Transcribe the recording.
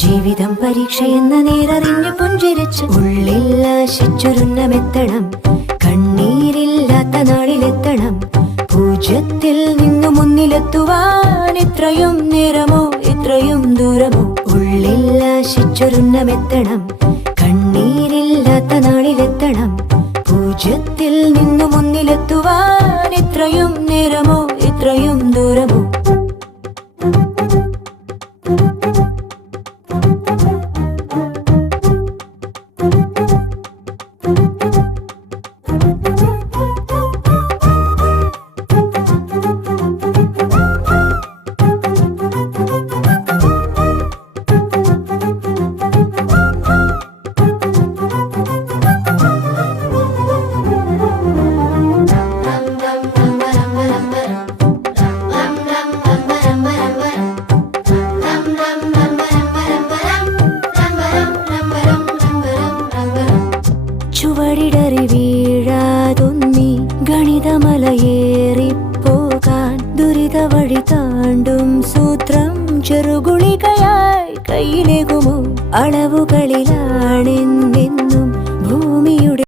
ജീവിതം പരീക്ഷയെന്ന നേരറിഞ്ഞു പുഞ്ചിരിച്ച് ഉള്ളിൽ ആശിച്ചൊരുന്നമെത്തണം. കണ്ണീരില്ലാത്ത നാളിലെത്തണം. പൂജ്യത്തിൽ നിന്നു മുന്നിലെത്തുവാൻ ഇത്രയും നേരമോ ഇത്രയും ദൂരമോ? ഉള്ളിൽ ആശിച്ചൊരുന്നമെത്തണം. കണ്ണീരില്ലാത്ത നാളിലെത്തണം. പൂജ്യത്തിൽ നിന്നു മുന്നിലെത്തുവാൻ ഇത്രയും നേരമോ ഇത്രയും ദൂരമോ? ചുവടിടറി വീഴാതൊന്നി ഗണിതമലയേറിപ്പോകാൻ ദുരിത വഴി താണ്ടും സൂത്രം ചെറുകുളികയായി കയ്യിലേകുമോ? അളവുകളിൽ